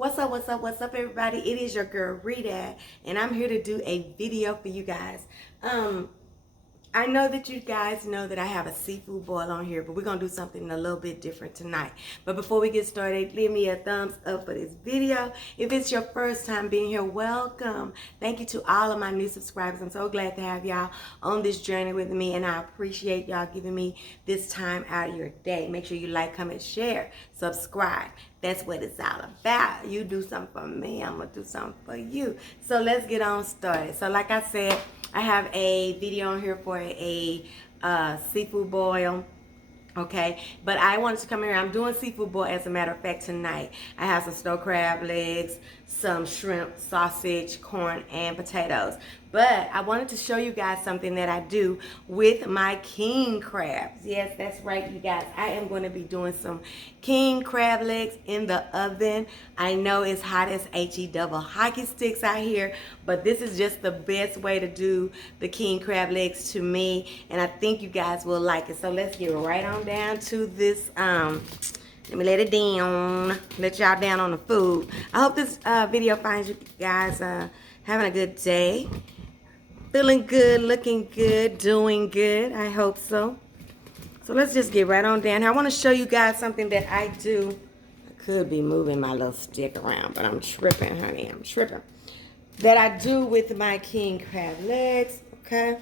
What's up, everybody? It is your girl, Rita, and I'm here to do a video for you guys. I know that you guys know that I have a seafood boil on here, but we're going to do something a little bit different tonight. But before we get started, leave me a thumbs up for this video. If it's your first time being here, welcome. Thank you to all of my new subscribers. I'm so glad to have y'all on this journey with me, and I appreciate y'all giving me this time out of your day. Make sure you like, comment, share, subscribe. That's what it's all about. You do something for me, I'm going to do something for you. So let's get on started. So like I said, I have a video on here for a seafood boil, okay? But I wanted to come here. I'm doing seafood boil, as a matter of fact, tonight. I have some snow crab legs, some shrimp, sausage, corn, and potatoes. But I wanted to show you guys something that I do with my king crabs. Yes, that's right, you guys. I am going to be doing some king crab legs in the oven. I know it's hot as HE double hockey sticks out here, but this is just the best way to do the king crab legs to me, and I think you guys will like it. So let's get right on down to this. Let me let it down, let y'all down on the food. I hope this video finds you guys having a good day. Feeling good, looking good, doing good. I hope so. So let's just get right on down. I want to show you guys something that I do. I could be moving my little stick around, but I'm tripping, honey. I'm tripping. That I do with my king crab legs, okay?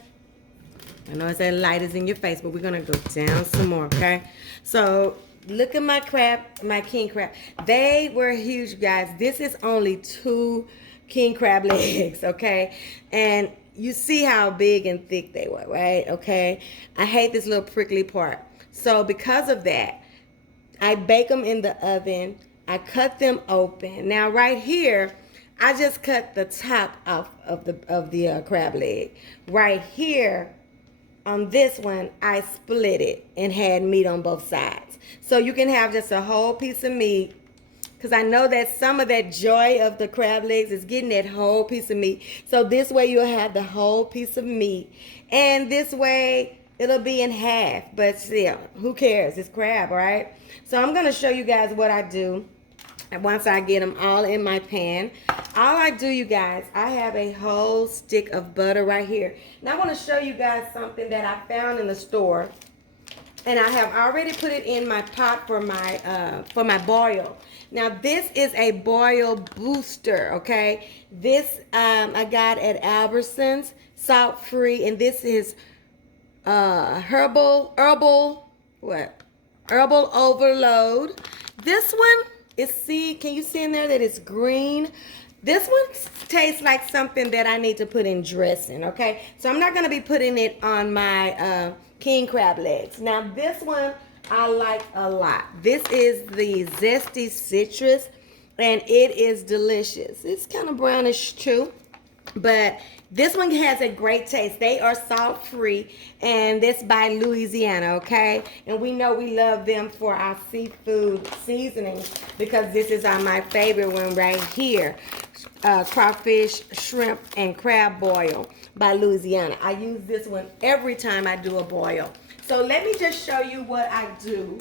I know it's that light is in your face, but we're going to go down some more, okay? So look at my crab, my king crab. They were huge, guys. This is only 2 king crab legs, okay? And you see how big and thick they were, right? Okay. I hate this little prickly part. So because of that, I bake them in the oven. I cut them open. Now right here, I just cut the top off of the crab leg. Right here, on this one, I split it and had meat on both sides. So you can have just a whole piece of meat, because I know that some of that joy of the crab legs is getting that whole piece of meat. So this way you'll have the whole piece of meat. And this way it'll be in half. But still, who cares? It's crab, right? So I'm going to show you guys what I do. And once I get them all in my pan, all I do, you guys, I have a whole stick of butter right here. Now I want to show you guys something that I found in the store. And I have already put it in my pot for my boil. Now this is a boil booster, okay? This I got at Albertsons, salt free, and this is herbal overload. This one is, can you see in there that it's green? This one tastes like something that I need to put in dressing, okay? So I'm not gonna be putting it on my king crab legs. Now this one I like a lot. This is the zesty citrus, and it is delicious. It's kind of brownish too, but this one has a great taste. They are salt free, and this by Louisiana, okay? And we know we love them for our seafood seasonings, because this is my favorite one right here. Crawfish, shrimp, and crab boil by Louisiana. I use this one every time I do a boil. So let me just show you what I do,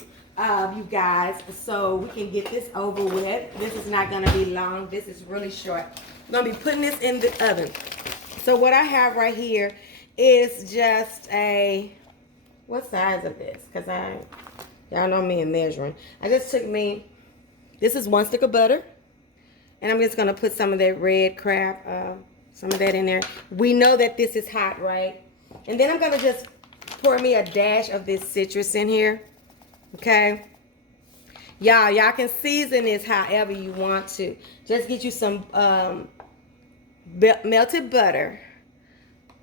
you guys, so we can get this over with. This is not going to be long. This is really short. I'm going to be putting this in the oven. So what I have right here is just what size of this? Because y'all know me in measuring. I just took this is 1 stick of butter. And I'm just going to put some of that red crab, some of that in there. We know that this is hot, right? And then I'm going to just pour me a dash of this citrus in here. Okay? Y'all can season this however you want to. Just get you some melted butter.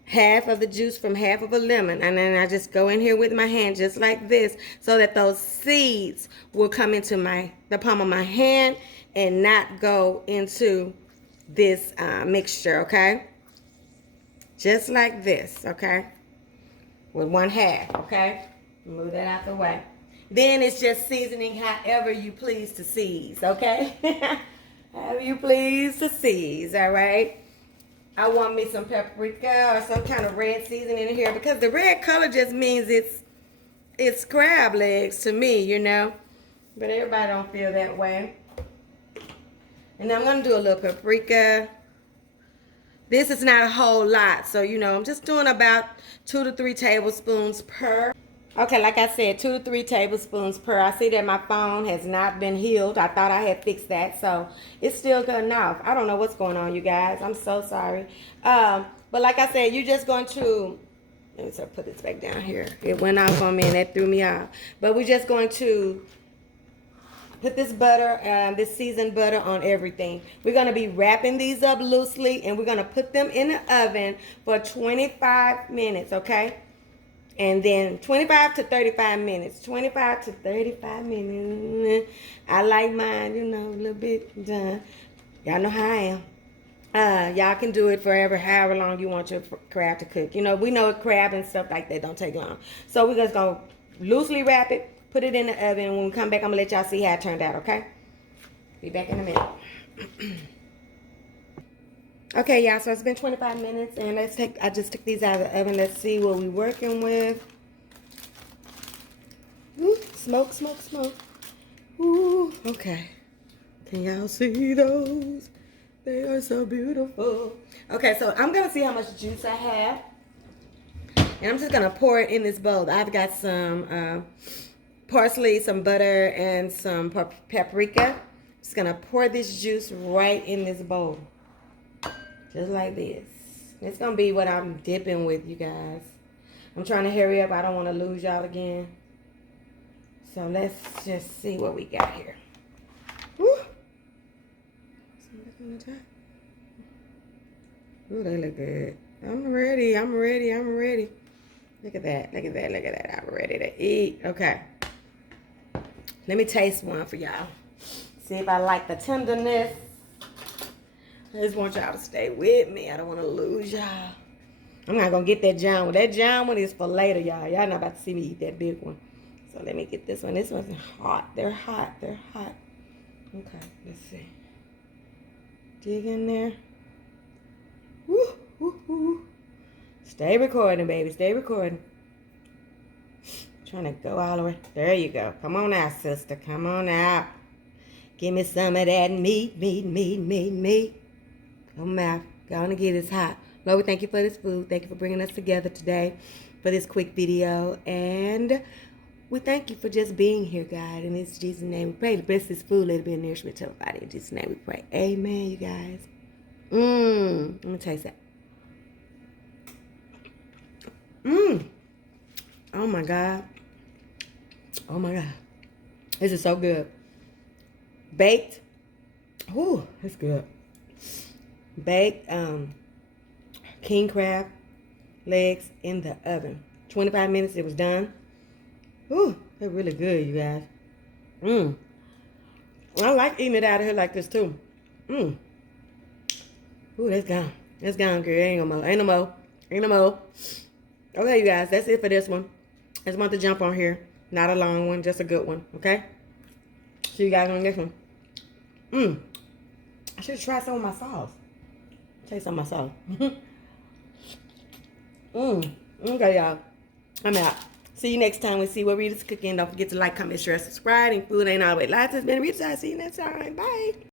Half of the juice from half of a lemon. And then I just go in here with my hand just like this, so that those seeds will come into the palm of my hand and not go into this mixture, okay? Just like this, okay? With 1/2, okay? Move that out the way. Then it's just seasoning however you please to season, okay? However you please to season, all right? I want me some paprika or some kind of red seasoning in here, because the red color just means it's crab legs to me, you know. But everybody don't feel that way. And then I'm going to do a little paprika. This is not a whole lot. So, you know, I'm just doing about 2 to 3 tablespoons per. Okay, like I said, 2 to 3 tablespoons per. I see that my phone has not been healed. I thought I had fixed that. So, it's still good enough. I don't know what's going on, you guys. I'm so sorry. But like I said, you're just going to... Let me put this back down here. It went off on me and that threw me off. But we're just going to put this butter, this seasoned butter on everything. We're going to be wrapping these up loosely and we're going to put them in the oven for 25 minutes, okay? And then 25 to 35 minutes. 25 to 35 minutes. I like mine, you know, a little bit done. Y'all know how I am. Y'all can do it forever, however long you want your crab to cook. You know, we know crab and stuff like that don't take long. So we're just going to loosely wrap it, put it in the oven. When we come back, I'm going to let y'all see how it turned out, okay? Be back in a minute. Okay, y'all, so it's been 25 minutes, and I just took these out of the oven. Let's see what we're working with. Ooh, smoke, smoke, smoke. Ooh, okay. Can y'all see those? They are so beautiful. Okay, so I'm going to see how much juice I have. And I'm just going to pour it in this bowl. I've got some parsley, some butter, and some paprika. Just going to pour this juice right in this bowl. Just like this. It's going to be what I'm dipping with, you guys. I'm trying to hurry up. I don't want to lose y'all again. So let's just see what we got here. Woo! Ooh, they look good. I'm ready. I'm ready. I'm ready. Look at that. Look at that. Look at that. I'm ready to eat. Okay. Let me taste one for y'all. See if I like the tenderness. I just want y'all to stay with me. I don't want to lose y'all. I'm not going to get that giant one. That giant one is for later, y'all. Y'all not about to see me eat that big one. So let me get this one. This one's hot. They're hot. They're hot. Okay. Let's see. Dig in there. Woo, woo, woo. Stay recording, baby. Stay recording. Trying to go all the way. There you go. Come on out, sister. Come on out. Give me some of that meat, meat, meat, meat, meat. Come out. Go on and get it hot. Lord, we thank you for this food. Thank you for bringing us together today for this quick video. And we thank you for just being here, God. In this Jesus' name we pray. Bless this food. Let it be a nourishment to our body. In Jesus' name we pray. Amen, you guys. Let me taste that. Oh, my God. Oh, my God. This is so good. Baked. Ooh, that's good. Baked king crab legs in the oven. 25 minutes, it was done. Ooh, they're really good, you guys. I like eating it out of here like this, too. Ooh, that's gone. That's gone, girl. Ain't no more. Ain't no more. Ain't no more. Okay, you guys, that's it for this one. I just want to jump on here. Not a long one, just a good one, okay? See you guys on the next one. I should have tried some of my sauce. Taste some of my sauce. Okay, y'all. I'm out. See you next time. We see what Rita's cooking. Don't forget to like, comment, share, subscribe. And food ain't always lies. It's been Rita. See you next time. Bye.